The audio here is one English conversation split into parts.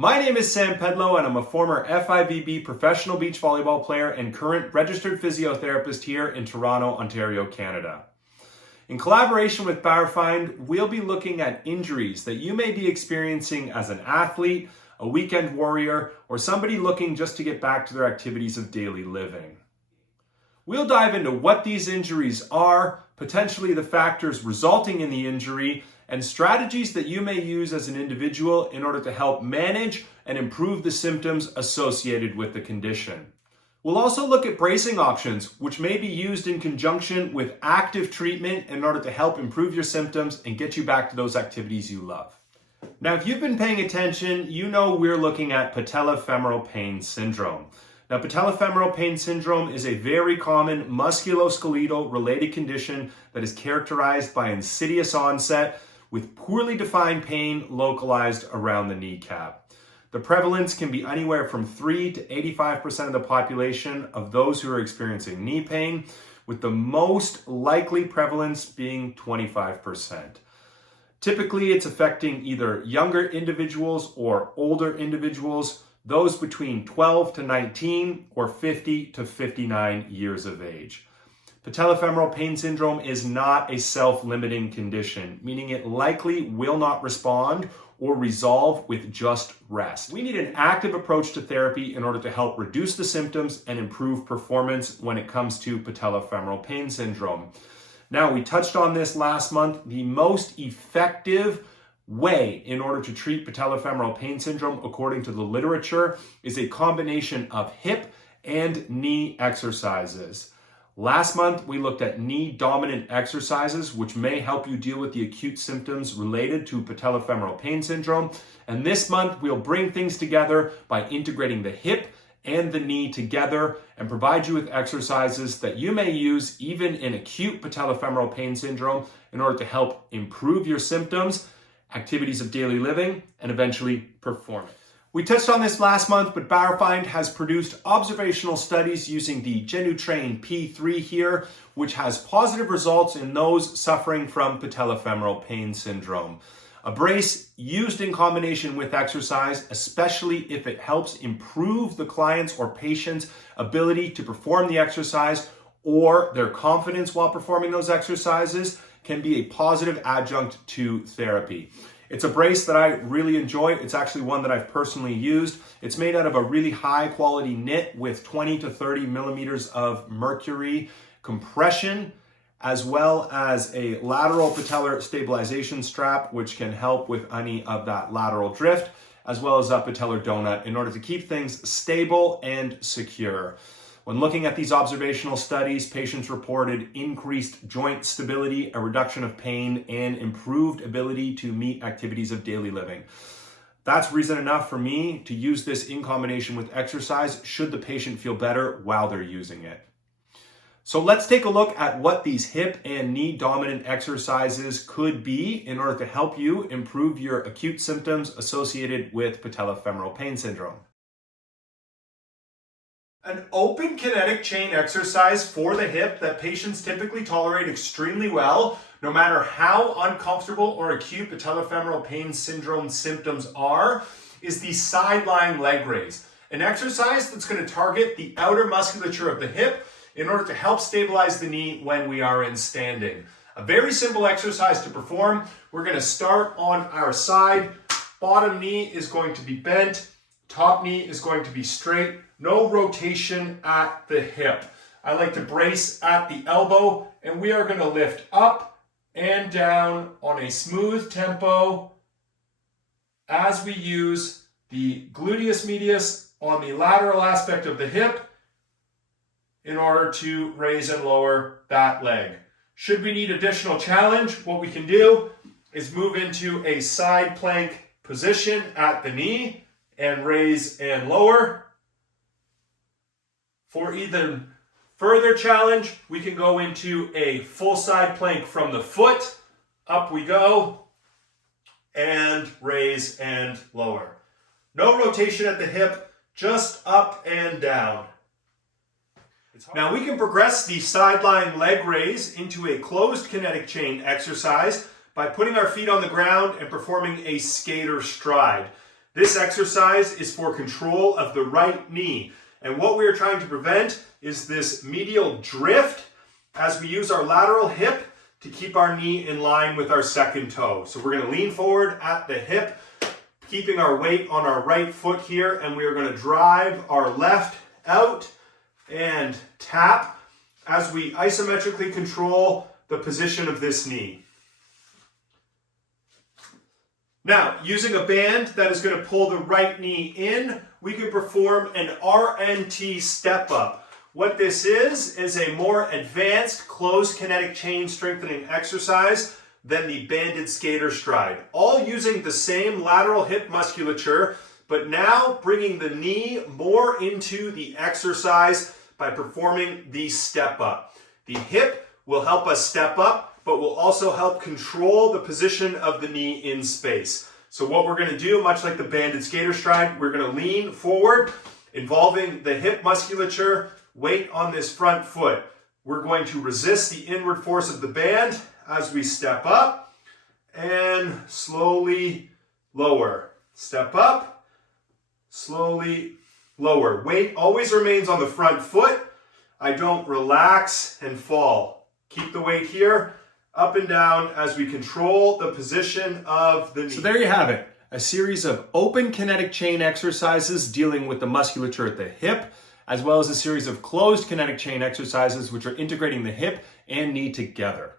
My name is Sam Pedlow and I'm a former FIVB professional beach volleyball player and current registered physiotherapist here in Toronto, Ontario, Canada. In collaboration with Bauerfeind, we'll be looking at injuries that you may be experiencing as an athlete, a weekend warrior, or somebody looking just to get back to their activities of daily living. We'll dive into what these injuries are, potentially the factors resulting in the injury, and strategies that you may use as an individual in order to help manage and improve the symptoms associated with the condition. We'll also look at bracing options, which may be used in conjunction with active treatment in order to help improve your symptoms and get you back to those activities you love. Now, if you've been paying attention, you know we're looking at patellofemoral pain syndrome. Now, patellofemoral pain syndrome is a very common musculoskeletal related condition that is characterized by insidious onset with poorly defined pain localized around the kneecap. The prevalence can be anywhere from 3 to 85% of the population of those who are experiencing knee pain, with the most likely prevalence being 25%. Typically, it's affecting either younger individuals or older individuals, those between 12 to 19 or 50 to 59 years of age. Patellofemoral pain syndrome is not a self-limiting condition, meaning it likely will not respond or resolve with just rest. We need an active approach to therapy in order to help reduce the symptoms and improve performance when it comes to patellofemoral pain syndrome. Now, we touched on this last month. The most effective way in order to treat patellofemoral pain syndrome, according to the literature, is a combination of hip and knee exercises. Last month, we looked at knee dominant exercises, which may help you deal with the acute symptoms related to patellofemoral pain syndrome. And this month, we'll bring things together by integrating the hip and the knee together and provide you with exercises that you may use even in acute patellofemoral pain syndrome in order to help improve your symptoms, activities of daily living, and eventually performance. We touched on this last month, but Bauerfeind has produced observational studies using the GenuTrain P3 here, which has positive results in those suffering from patellofemoral pain syndrome. A brace used in combination with exercise, especially if it helps improve the client's or patient's ability to perform the exercise or their confidence while performing those exercises, can be a positive adjunct to therapy. It's a brace that I really enjoy. It's actually one that I've personally used. It's made out of a really high quality knit with 20 to 30 millimeters of mercury compression, as well as a lateral patellar stabilization strap, which can help with any of that lateral drift, as well as a patellar donut in order to keep things stable and secure. When looking at these observational studies, patients reported increased joint stability, a reduction of pain, and improved ability to meet activities of daily living. That's reason enough for me to use this in combination with exercise should the patient feel better while they're using it. So let's take a look at what these hip and knee dominant exercises could be in order to help you improve your acute symptoms associated with patellofemoral pain syndrome. An open kinetic chain exercise for the hip that patients typically tolerate extremely well, no matter how uncomfortable or acute patellofemoral pain syndrome symptoms are, is the side lying leg raise. An exercise that's going to target the outer musculature of the hip in order to help stabilize the knee when we are in standing. A very simple exercise to perform. We're going to start on our side. Bottom knee is going to be bent. Top knee is going to be straight. No rotation at the hip. I like to brace at the elbow, and we are going to lift up and down on a smooth tempo as we use the gluteus medius on the lateral aspect of the hip in order to raise and lower that leg. Should we need additional challenge, what we can do is move into a side plank position at the knee and raise and lower. For even further challenge, we can go into a full side plank from the foot. Up we go, and raise and lower. No rotation at the hip, just up and down. Now we can progress the side lying leg raise into a closed kinetic chain exercise by putting our feet on the ground and performing a skater stride. This exercise is for control of the right knee. And what we are trying to prevent is this medial drift as we use our lateral hip to keep our knee in line with our second toe. So we're going to lean forward at the hip, keeping our weight on our right foot here, and we are going to drive our left out and tap as we isometrically control the position of this knee. Now, using a band that is going to pull the right knee in, we can perform an RNT step up. What this is a more advanced closed kinetic chain strengthening exercise than the banded skater stride. All using the same lateral hip musculature, but now bringing the knee more into the exercise by performing the step up. The hip will help us step up, but will also help control the position of the knee in space. So what we're going to do, much like the banded skater stride, we're going to lean forward, involving the hip musculature, weight on this front foot. We're going to resist the inward force of the band as we step up and slowly lower. Step up, slowly lower. Weight always remains on the front foot. I don't relax and fall. Keep the weight here, up and down as we control the position of the knee. So there you have it, a series of open kinetic chain exercises dealing with the musculature at the hip, as well as a series of closed kinetic chain exercises which are integrating the hip and knee together.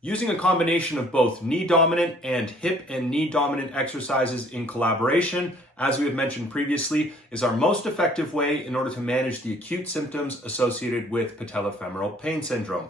Using a combination of both knee dominant and hip and knee dominant exercises in collaboration, as we have mentioned previously, is our most effective way in order to manage the acute symptoms associated with patellofemoral pain syndrome.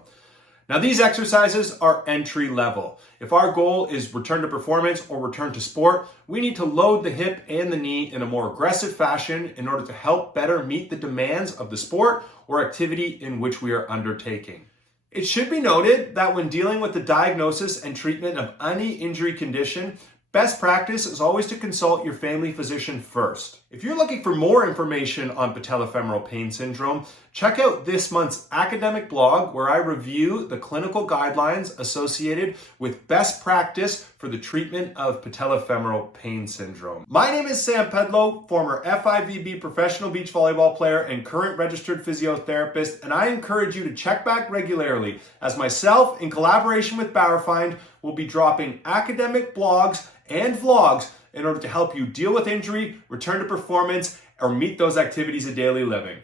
Now, these exercises are entry level. If our goal is return to performance or return to sport, we need to load the hip and the knee in a more aggressive fashion in order to help better meet the demands of the sport or activity in which we are undertaking. It should be noted that when dealing with the diagnosis and treatment of any injury condition, best practice is always to consult your family physician first. If you're looking for more information on patellofemoral pain syndrome, check out this month's academic blog where I review the clinical guidelines associated with best practice for the treatment of patellofemoral pain syndrome. My name is Sam Pedlow, former FIVB professional beach volleyball player and current registered physiotherapist, and I encourage you to check back regularly as myself, in collaboration with Bauerfeind, will be dropping academic blogs and vlogs in order to help you deal with injury, return to performance, or meet those activities of daily living.